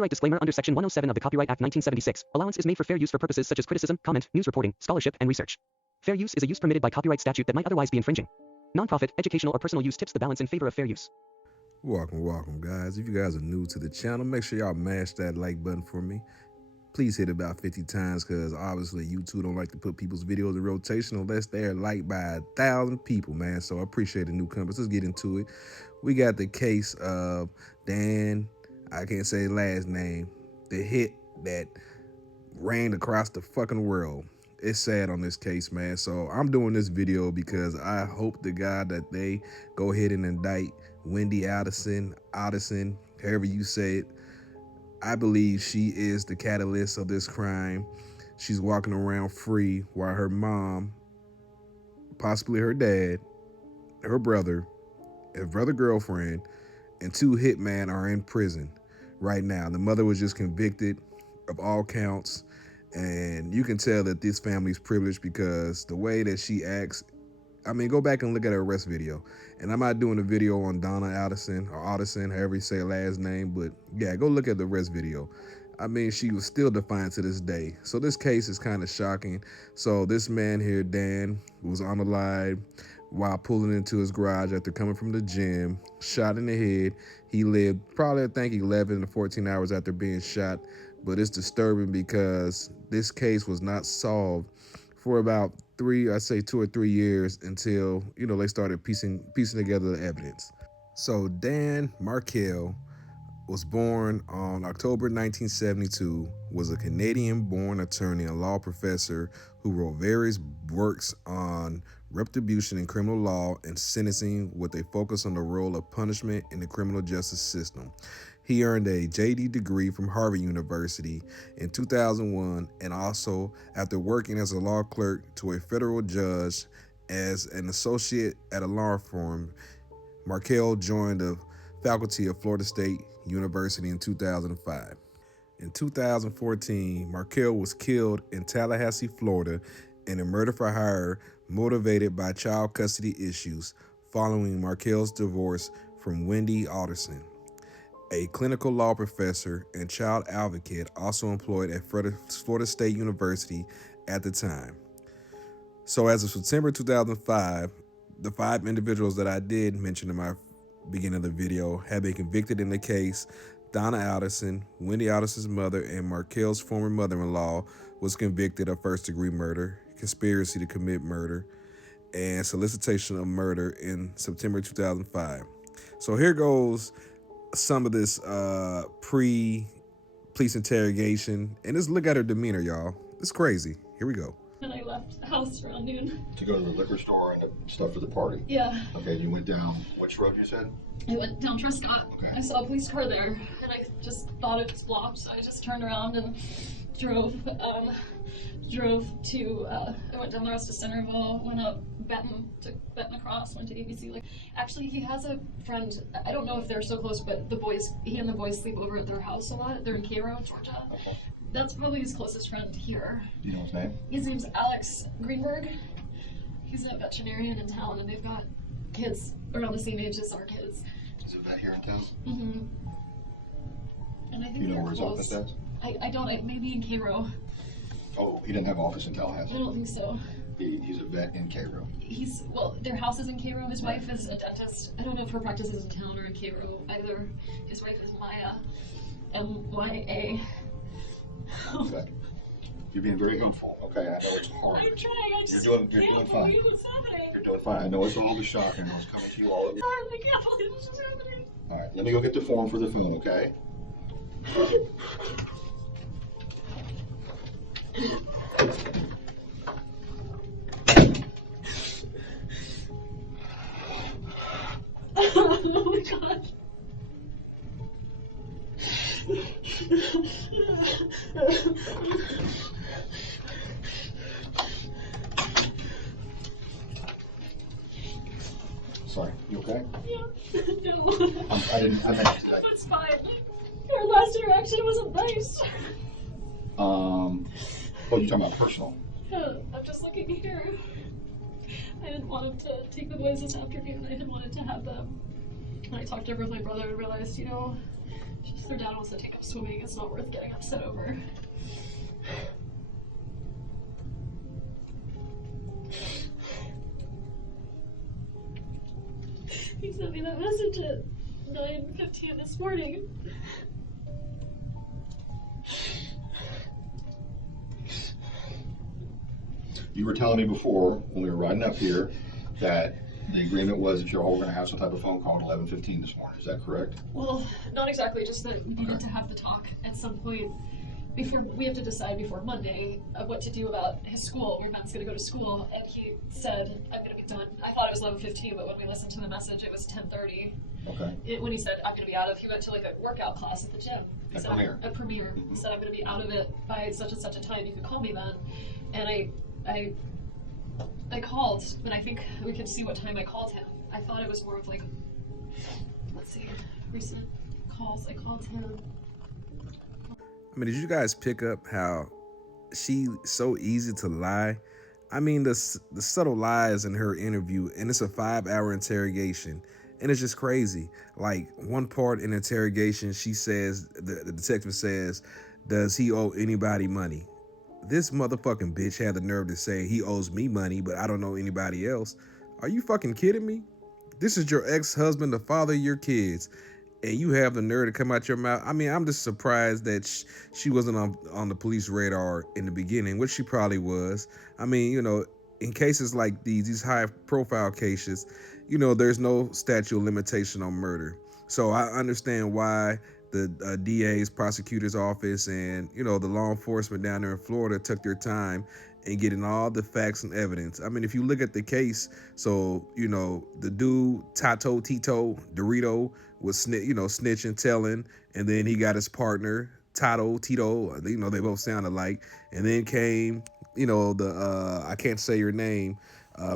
Copyright disclaimer under Section 107 of the Copyright Act 1976. Allowance is made for fair use for purposes such as criticism, comment, news reporting, scholarship, and research. Fair use is a use permitted by copyright statute that might otherwise be infringing. Nonprofit, educational, or personal use tips the balance in favor of fair use. Welcome, guys. If you guys are new to the channel, make sure y'all mash that like button for me. Please hit it about 50 times because obviously YouTube don't like to put people's videos in rotation unless they're liked by 1,000 people, man. So I appreciate the newcomers. Let's get into it. We got the case of Dan, I can't say his last name, the hit that rained across the fucking world. It's sad on this case, man. So I'm doing this video because I hope to God that they go ahead and indict WENDI Adelson, however you say it. I believe she is the catalyst of this crime. She's walking around free while her mom, possibly her dad, her brother girlfriend, and 2 hitmen are in prison right now. The mother was just convicted of all counts, and you can tell that this family's privileged because the way that she acts. I mean, go back and look at her arrest video. And I'm not doing a video on Donna Adelson or Adelson, however you say her last name, but yeah, go look at the arrest video. I mean, she was still defiant to this day. So this case is kind of shocking. So this man here, Dan, was on the line while pulling into his garage after coming from the gym, shot in the head. He lived probably, I think, 11 to 14 hours after being shot. But it's disturbing because this case was not solved for about 2 or 3 years until, they started piecing together the evidence. So Dan Markel was born on October 1972, was a Canadian-born attorney and law professor who wrote various works on retribution in criminal law and sentencing with a focus on the role of punishment in the criminal justice system. He earned a JD degree from Harvard University in 2001, and also, after working as a law clerk to a federal judge as an associate at a law firm, Markel joined the faculty of Florida State University in 2005. In 2014, Markel was killed in Tallahassee, Florida, in a murder for hire motivated by child custody issues following Markel's divorce from WENDI Adelson, a clinical law professor and child advocate also employed at Florida State University at the time. So as of September 2005, the 5 individuals that I did mention in my beginning of the video have been convicted in the case. Donna Adelson, WENDI Adelson's mother, and Markel's former mother-in-law was convicted of first-degree murder, conspiracy to commit murder, and solicitation of murder in September 2005. So here goes some of this pre-police interrogation, and just look at her demeanor, y'all. It's crazy. Here we go. And I left the house around noon. To go to the liquor store and stuff for the party? Yeah. Okay, you went down which road you said? I went down Trescott. Okay. I saw a police car there, and I just thought it was blocked, so I just turned around and drove to, I went down the rest of Centerville, went up took Benton across, went to ABC. Actually, he has a friend, I don't know if they're so close, but he and the boys sleep over at their house a lot. They're in Cairo, Georgia. Okay. That's probably his closest friend here. Do you know his name? His name's Alex Greenberg. He's a veterinarian in town, and they've got kids around the same age as our kids. Is it vet here in town? Mm-hmm. And I think Do you know they're where his close. office is? I don't, maybe in Cairo. Oh, he didn't have an office in I Tallahassee? don't think so. He's a vet in Cairo. Well, their house is in Cairo. His wife is a dentist. I don't know if her practice is in town or in Cairo either. His wife is Maya, M-Y-A. Okay. You're being very helpful. Okay, I know it's hard. I'm trying. I just You're doing can't fine. believe what's happening. You're doing fine. I know it's all the shocking. It's coming to you all over. I can't believe this is happening. All right, let me go get the form for the phone, okay? Oh my god. Sorry, you okay? Yeah. I meant that. It's fine. Our last interaction wasn't nice. Oh, you're talking about personal? I'm just looking here. I didn't want him to take the boys this afternoon. I didn't want it to have them. And I talked over with my brother and realized, Just their dad wants to take up swimming. It's not worth getting upset over. He sent me that message at 9:15 this morning. You were telling me before, when we were riding up here, that the agreement was that you're all going to have some type of phone call at 11:15 this morning. Is that correct? Well, not exactly, just that we needed to have the talk at some point before we have to decide before Monday what to do about his school, where Matt's going to go to school. And he said, I'm going to be done. I thought it was 11:15, but when we listened to the message, it was 10:30. Okay. When he said, I'm going to be out of, he went to like a workout class at the gym. He At said, Premier. At Premier. He said, I'm going to be out of it by such and such a time. You can call me then. And I called, and I think we could see what time I called him. I thought it was more of like, let's see, recent calls. I called him. I mean, did you guys pick up how she's so easy to lie? I mean, the subtle lies in her interview, and it's a 5-hour interrogation, and it's just crazy. Like, one part in interrogation, she says, the detective says, does he owe anybody money? This motherfucking bitch had the nerve to say he owes me money, but I don't know anybody else. Are you fucking kidding me? This is your ex-husband, the father of your kids, and you have the nerve to come out your mouth. I mean, I'm just surprised that she wasn't on the police radar in the beginning, which she probably was. I mean, you know, in cases like these high-profile cases, you know, there's no statute of limitation on murder. So I understand why the DA's prosecutor's office and, you know, the law enforcement down there in Florida took their time in getting all the facts and evidence. I mean, if you look at the case, so, you know, the dude, Tito Dorito, was snitching, telling, and then he got his partner, Tito, you know, they both sound alike. And then came, you know, the, I can't say her name,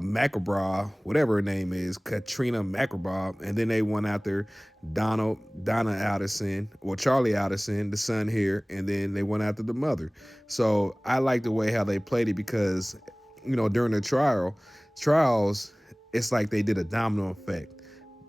Macabre, whatever her name is, Katrina Macabre, and then they went after Donna Alderson, or Charlie Alderson, the son here, and then they went after the mother. So I like the way how they played it because, you know, during the trials, it's like they did a domino effect.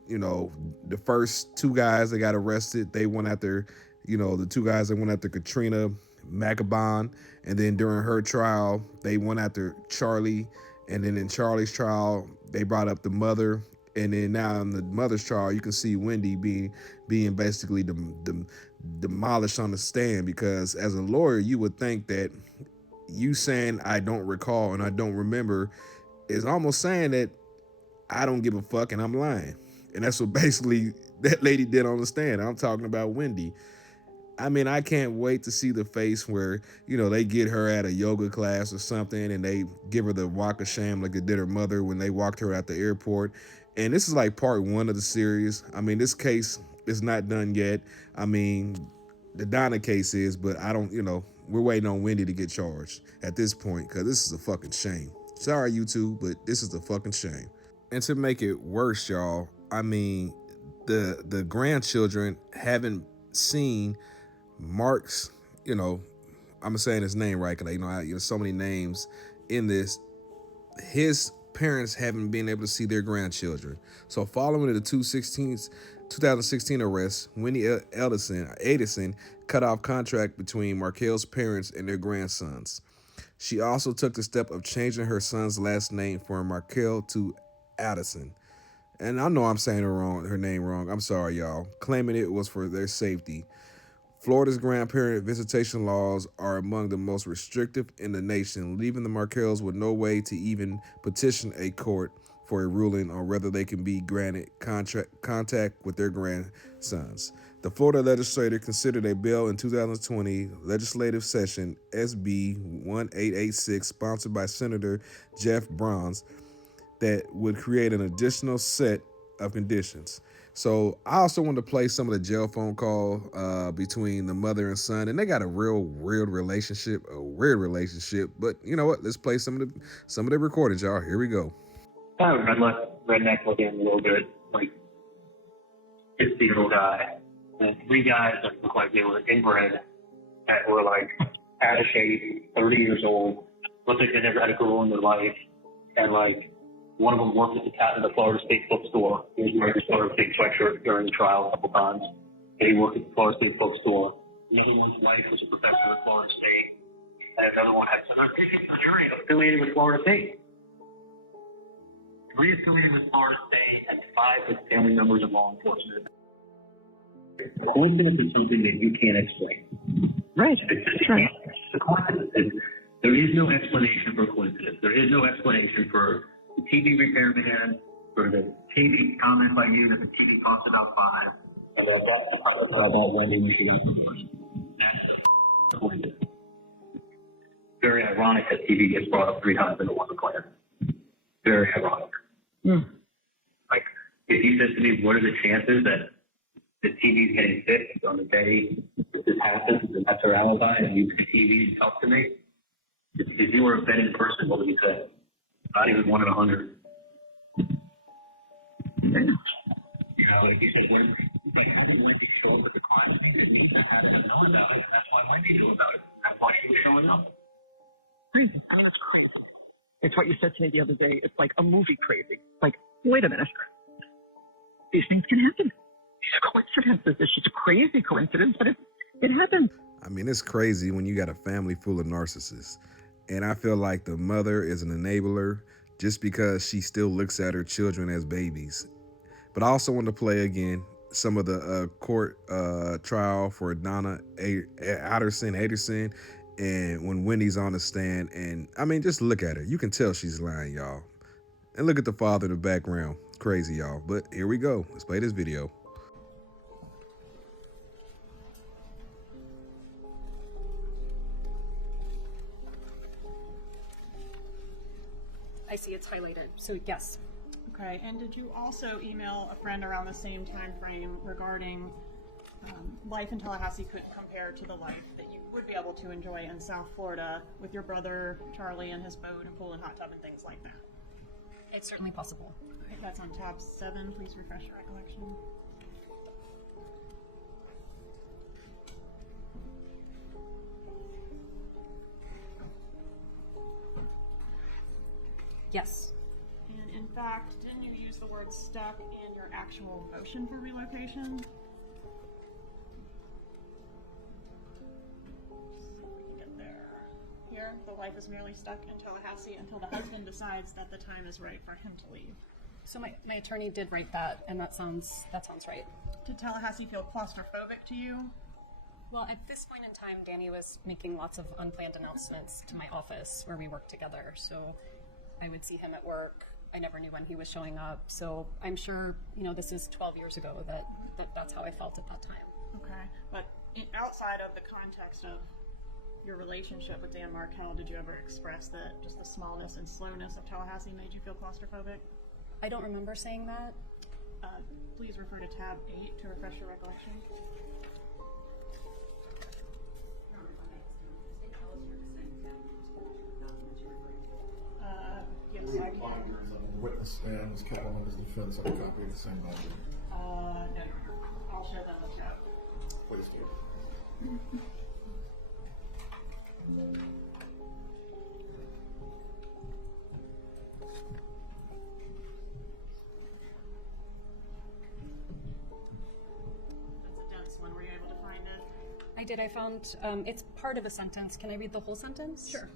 You know, the first two guys that got arrested, they went after, you know, the two guys that went after Katrina Macabre, and then during her trial, they went after Charlie. And then in Charlie's trial, they brought up the mother. And then now in the mother's trial, you can see Wendy being basically demolished on the stand, because as a lawyer, you would think that you saying I don't recall and I don't remember is almost saying that I don't give a fuck and I'm lying. And that's what basically that lady did on the stand. I'm talking about Wendy. I mean, I can't wait to see the face where, you know, they get her at a yoga class or something and they give her the walk of shame like they did her mother when they walked her out the airport. And this is like part 1 of the series. I mean, this case is not done yet. I mean, the Donna case is, but I don't, you know, we're waiting on Wendy to get charged at this point because this is a fucking shame. Sorry, YouTube, but this is a fucking shame. And to make it worse, y'all, I mean, the grandchildren haven't seen Mark's, you know, I'm saying his name right because, you know, there's so many names in this. His parents haven't been able to see their grandchildren. So following the 2016 arrest, Wendy Adelson cut off contract between Markel's parents and their grandsons. She also took the step of changing her son's last name from Markel to Addison. And I know I'm saying her name wrong. I'm sorry, y'all. Claiming it was for their safety. Florida's grandparent visitation laws are among the most restrictive in the nation, leaving the Markels with no way to even petition a court for a ruling on whether they can be granted contact with their grandsons. The Florida legislature considered a bill in 2020 legislative session, SB 1886, sponsored by Senator Jeff Bronze, that would create an additional set of conditions. So I also wanted to play some of the jail phone call between the mother and son, and they got a real weird relationship, But you know what? Let's play some of the recordings, y'all. Here we go. Kind of redneck looking a little bit, like 50-year-old guy. And 3 guys that look like they were inbred, that were like out of shape, 30 years old, looked like they never had a girl in their life, and like one of them worked at the Florida State bookstore. He was wearing a Florida State sweatshirt during the trial a couple times. They worked at the Florida State bookstore. Another one's wife was a professor at Florida State. And another one had some jury affiliated with Florida State. 3 affiliated with Florida State and 5 with family members of law enforcement. Coincidence is something that you can't explain. Right. Right. The coincidence is, there is no explanation for coincidence. There is no explanation for the TV repairman, for the TV comment by you that the TV cost about 5, and that's about Wendy when she got divorced. That's the coincidence. Very ironic that TV gets brought up 3 times in the one plan. Very ironic. Like, if you said to me, what are the chances that the TV's getting fixed on the day that this happens, and that's her alibi, and you pick TV to talk to me? If you were a betting person, what would you say? Not even 1 in 100. You know, if you said, like, how did Wendy show up at the crime scene? It means that had to know about it, and that's why Wendy knew about it. That's why she was showing up. Crazy. I mean, it's crazy. It's what you said to me the other day. It's like a movie crazy. Like, wait a minute. These things can happen. These are coincidences. It's just a crazy coincidence, but it happens. I mean, it's crazy when you got a family full of narcissists. And I feel like the mother is an enabler just because she still looks at her children as babies. But I also want to play again some of the court trial for Donna Adelson, and when Wendy's on the stand. And I mean, just look at her. You can tell she's lying, y'all. And look at the father in the background. Crazy, y'all. But here we go. Let's play this video. I see it's highlighted, so yes. Okay, and did you also email a friend around the same time frame regarding life in Tallahassee couldn't compare to the life that you would be able to enjoy in South Florida with your brother Charlie and his boat and pool and hot tub and things like that? It's certainly possible. Okay, that's on tab 7. Please refresh your recollection. Yes. And in fact, didn't you use the word stuck in your actual motion for relocation? Let's see if we can get there. Here, the wife is merely stuck in Tallahassee until the husband decides that the time is right for him to leave. So my attorney did write that, and that sounds right. Did Tallahassee feel claustrophobic to you? Well, at this point in time, Danny was making lots of unplanned announcements to my office where we work together, so I would see him at work. I never knew when he was showing up, so I'm sure, this is 12 years ago, that's how I felt at that time. Okay, but outside of the context of your relationship with Dan Markel, did you ever express that just the smallness and slowness of Tallahassee made you feel claustrophobic? I don't remember saying that. Please refer to tab 8 to refresh your recollection. Yes, I can. The witness stand was kept on his defense of a copy of the same document. No. I'll show them the tab. Please do. That's a dense one. Were you able to find it? I did. I found, it's part of a sentence. Can I read the whole sentence? Sure.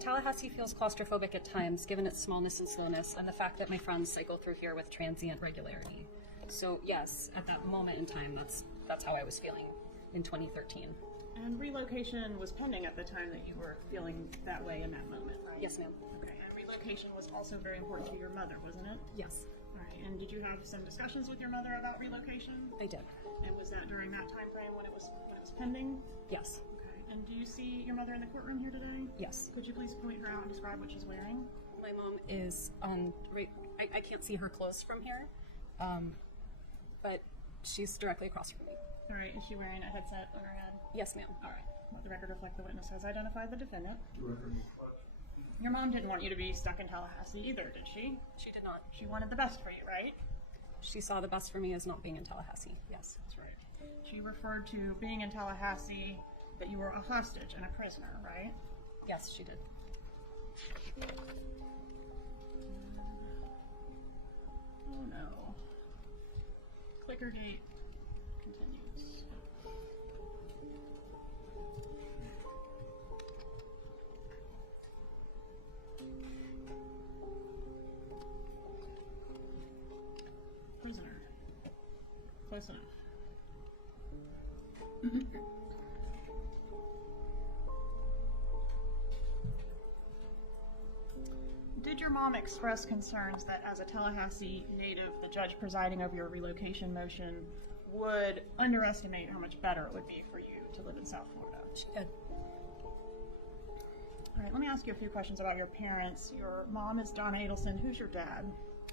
Tallahassee feels claustrophobic at times, given its smallness and slowness, and the fact that my friends cycle through here with transient regularity. So yes, at that moment in time, that's how I was feeling in 2013. And relocation was pending at the time that you were feeling that way in that moment, right? Yes, ma'am. Okay, and relocation was also very important to your mother, wasn't it? Yes, All right, and did you have some discussions with your mother about relocation? I did. And was that during that time frame when it was pending? Yes. Okay, and do you see your mother in the courtroom here today? Yes. Could you please point her out and describe what she's wearing? My mom is I can't see her clothes from here, but she's directly across from me. All right, is she wearing a headset on her head? Yes, ma'am. All right, let the record reflect the witness has identified the defendant. Your mom didn't want you to be stuck in Tallahassee either, did she? She did not. She wanted the best for you, right? She saw the best for me as not being in Tallahassee. Yes. That's right. She referred to being in Tallahassee that you were a hostage and a prisoner, right? Yes, she did. Oh no. Clickergate continues. close enough. Did your mom express concerns that as a Tallahassee native, the judge presiding over your relocation motion would underestimate how much better it would be for you to live in South Florida? She did. All right, let me ask you a few questions about your parents. Your mom is Donna Adelson. Who's your dad?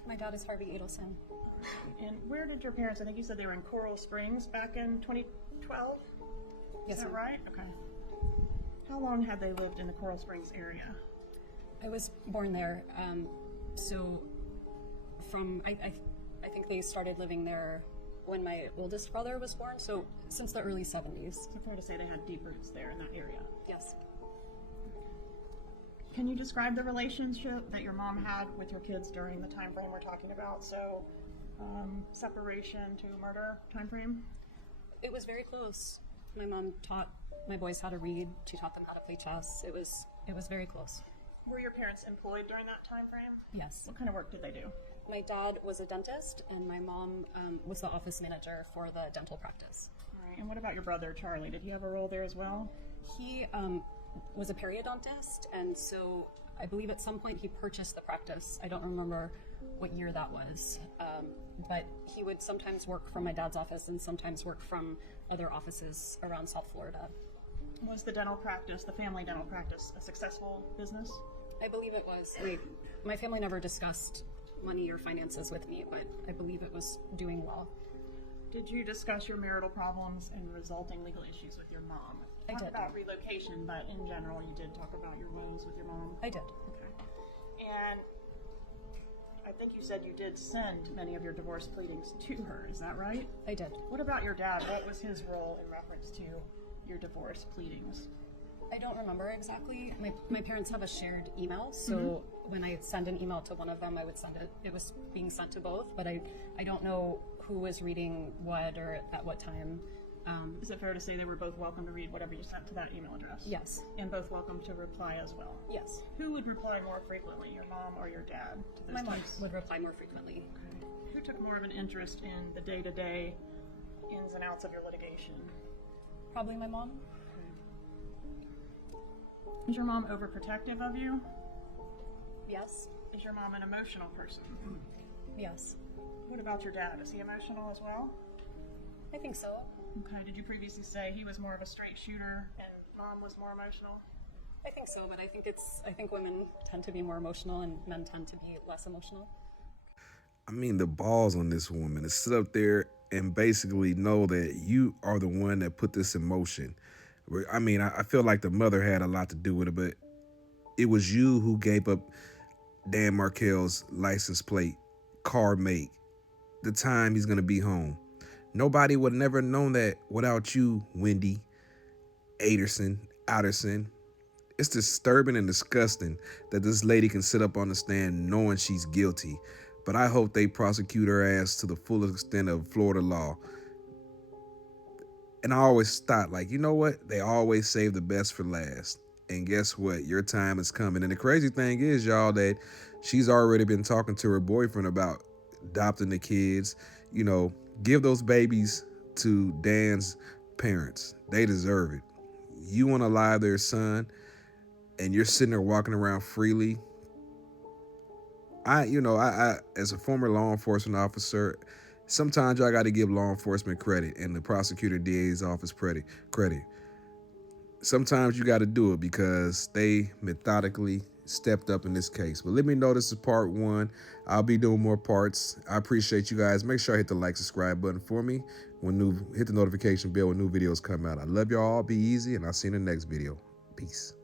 My dad is Harvey Adelson. And where did your parents, I think you said they were in Coral Springs back in 2012? Yes, Is that ma'am. right? Okay. How long had they lived in the Coral Springs area? I was born there, so I think they started living there when my oldest brother was born, so since the early 70s. So fair to say they had deep roots there in that area. Yes. Can you describe the relationship that your mom had with your kids during the time frame we're talking about? So, separation to murder time frame? It was very close. My mom taught my boys how to read. She taught them how to play chess. It was very close. Were your parents employed during that time frame? Yes. What kind of work did they do? My dad was a dentist, and my mom was the office manager for the dental practice. All right. And what about your brother, Charlie? Did he have a role there as well? He was a periodontist, and so I believe at some point he purchased the practice. I don't remember what year that was, but he would sometimes work from my dad's office and sometimes work from other offices around South Florida. Was the dental practice, the family dental practice, a successful business? I believe it was. My family never discussed money or finances with me, but I believe it was doing well. Did you discuss your marital problems and resulting legal issues with your mom? I did. About relocation, but in general, you did talk about your woes with your mom? I did. Okay. And I think you said you did send many of your divorce pleadings to her, is that right? I did. What about your dad? What was his role in reference to your divorce pleadings? I don't remember exactly. My parents have a shared email, so when I send an email to one of them, I would send it. It was being sent to both, but I don't know who was reading what or at what time. Is it fair to say they were both welcome to read whatever you sent to that email address? Yes. And both welcome to reply as well? Yes. Who would reply more frequently, your mom or your dad, to those My mom types? would reply more frequently. Okay. Who took more of an interest in the day-to-day ins and outs of your litigation? Probably my mom. Is your mom overprotective of you? Yes. Is your mom an emotional person? Yes. What about your dad? Is he emotional as well? I think so. Okay, did you previously say he was more of a straight shooter and mom was more emotional? I think so, but I think women tend to be more emotional and men tend to be less emotional. I mean, the balls on this woman to sit up there and basically know that you are the one that put this in motion. I mean, I feel like the mother had a lot to do with it, but it was you who gave up Dan Markel's license plate, car make, the time he's going to be home. Nobody would never known that without you, Wendy Adelson. It's disturbing and disgusting that this lady can sit up on the stand knowing she's guilty. But I hope they prosecute her ass to the fullest extent of Florida law. And I always thought, like, you know what? They always save the best for last. And guess what? Your time is coming. And the crazy thing is, y'all, that she's already been talking to her boyfriend about adopting the kids. You know, give those babies to Dan's parents. They deserve it. You want to lie their son, and you're sitting there walking around freely. I as a former law enforcement officer, sometimes I got to give law enforcement credit and the prosecutor DA's office credit. Sometimes you got to do it because they methodically stepped up in this case. But let me know, this is part 1. I'll be doing more parts. I appreciate you guys. Make sure I hit the like, subscribe button for me. Hit the notification bell when new videos come out. I love y'all. Be easy, and I'll see you in the next video. Peace.